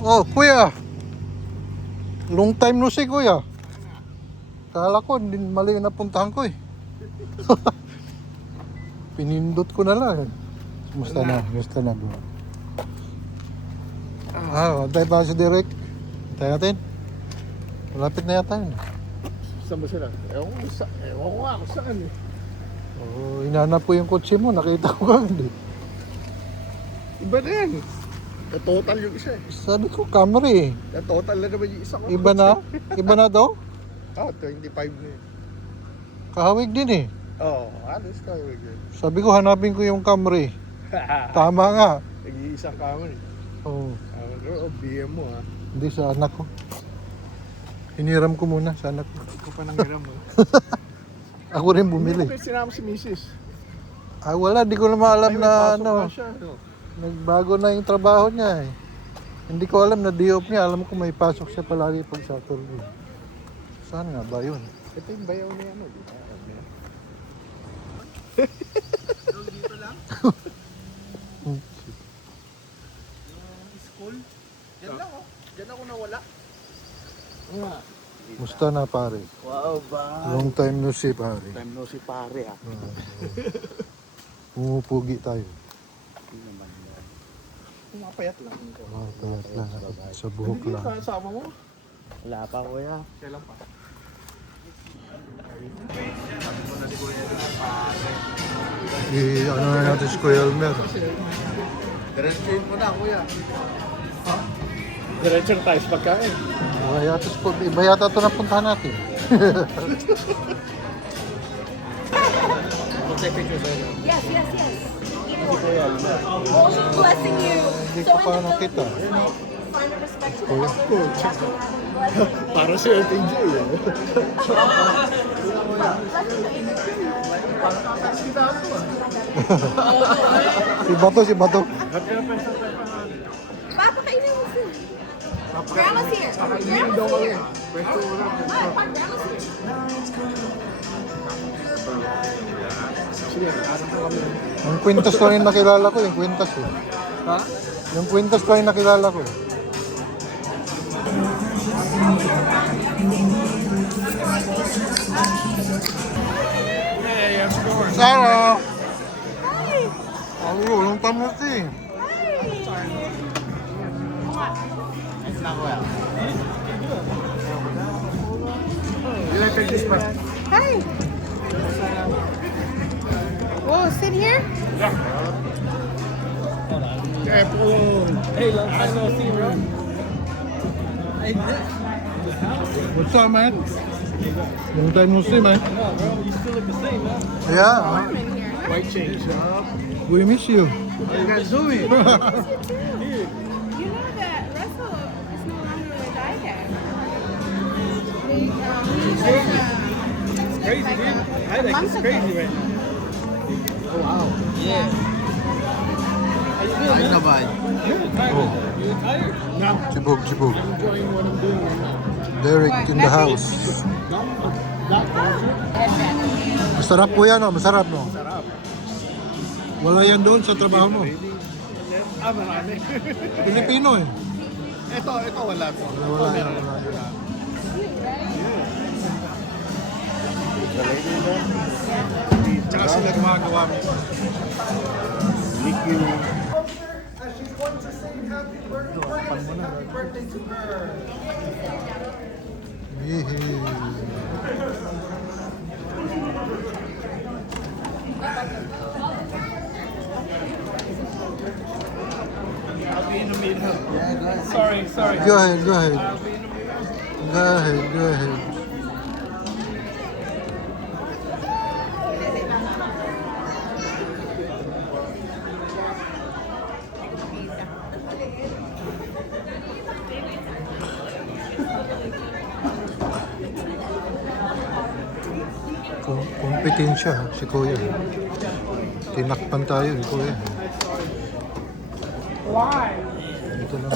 Oh, kuya. Long time no see, kuya. Kala ko, mali yung napuntahan ko eh. Pinindot ko na lang. Musta na? Musta na, bro? Antay pa si Derek. Antay natin. Malapit na yata yun. Saan ba sila? Ewan ko nga kung saan eh. Oh, hinanap ko yung kotse mo. Nakita ko ka hindi. Iba na yan. Total yung isa eh. Sabi ko, Camry. Total na naman yung isa ko. Iba na? Iba na daw? 25 na yun. Kahawig din eh. Oo, alis ka yun. Sabi ko, hanapin ko yung Camry. Tama nga. Nag-iisang kamay. Oh, BM mo ha. hindi sa anak ko. Hiniram ko muna sa anak ko. Ikaw pa nanghiram mo. Ako rin bumili. Hindi ko sinama si Mrs. Ay wala, di ko na maalam na ano. Siya. Nagbago na yung trabaho niya eh. Hindi ko alam na day off niya. Alam ko may pasok siya palagi pag Saturday. Saan nga ba yun? Ito yung bayaw niya ano. Di ba? Dito lang? School? Diyan lang oh. Diyan ako nawala. Musta na pare? Wow ba? Long time no see pare. Time no si pare ah. Pumupugi tayo. Hindi naman yan. Pumapayat lang. Payat lang. Sa buhok Hindi lang. ka kasama mo? Wala pa kuya. Kailan pa? Ano na natin si Kuya Elmer. Diretsuin mo na kuya. Ha? Diretso na tayo sa pagkain. Iba yata ito na puntahan natin. Yes, yes, yes. Oh, she's blessing you. Hindi ko pa nakita. Find respect to Kuya. Para si LTJ eh. Si Bato. Papa, kainin mo food. Grandma's here. Grandma's here. What? Grandma's here. Yung kwintas lang yung nakilala ko, yung kwintas eh. Ha? Yung kwintas lang yung nakilala ko. Hey, how's it going? Sarah! Hi. Ano, long time no see. It's not well. You like this one? Hi. Whoa, sit here. Careful. Hey, long time no see, bro. What's up, man? Long time no see, man. No, bro, you still look the same, man. Yeah, I'm in here. White change, huh? we miss you. How you guys doing? You know that Russell is no longer with IDAC. It's crazy, dude. I think it's crazy right now. Oh, wow. Yeah. How you feeling, man? naman. Good. Tired? Oh. You tired? No. Chibog. Enjoying what I'm doing right now. Derek in the house. No? Not culture? Masarap po yan, no? Masarap, no? Sarap. Wala yan doon sa trabaho mo. Marami. Pilipino eh. Ito wala po. Wala yan, Meron. wala yan. Tsaka sila gumagawa mo. Thank you. I'll be in the meeting. Sorry. Go ahead. Go ahead. Kompetensya si Kuya. Tinakpan tayo ni Kuya. Why? Dito lang.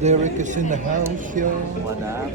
Derek is in the house, yo. What up,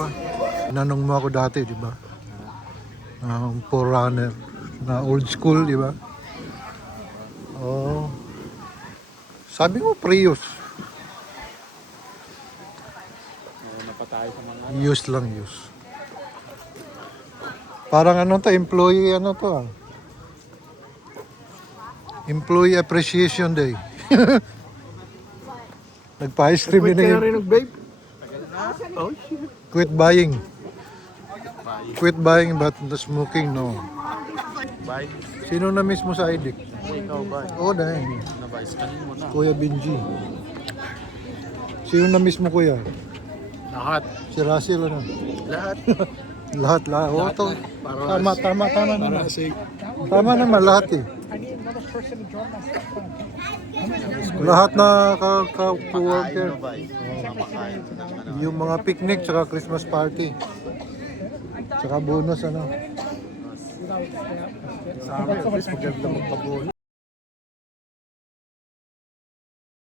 pa. Tinanong mo ako dati, di ba? Forerunner na old school, di ba? Oh. Sabi mo Prius. Napatay sa mga... Use lang, use. Parang ano to, employee ano to ah. Employee Appreciation Day. Nagpa-ice cream Quit ka yun na rin nag-vape? Oh, shit. Quit buying. Quit buying but the smoking, no. Bye. Sino na miss mo sa ID? Ikaw, bye. Oo, dahil. Nabay, scanin mo na. Kuya Benji. Sino na miss mo, kuya? Lahat. Si Russell, ano? Lahat. Lahat. Oo, to. Tama naman. Safe. Tama naman, lahat eh. Lahat na ka-worker. Yung mga picnic, tsaka Christmas party. Tsaka bonus, ano. Sa amin, at least maganda magpabuno.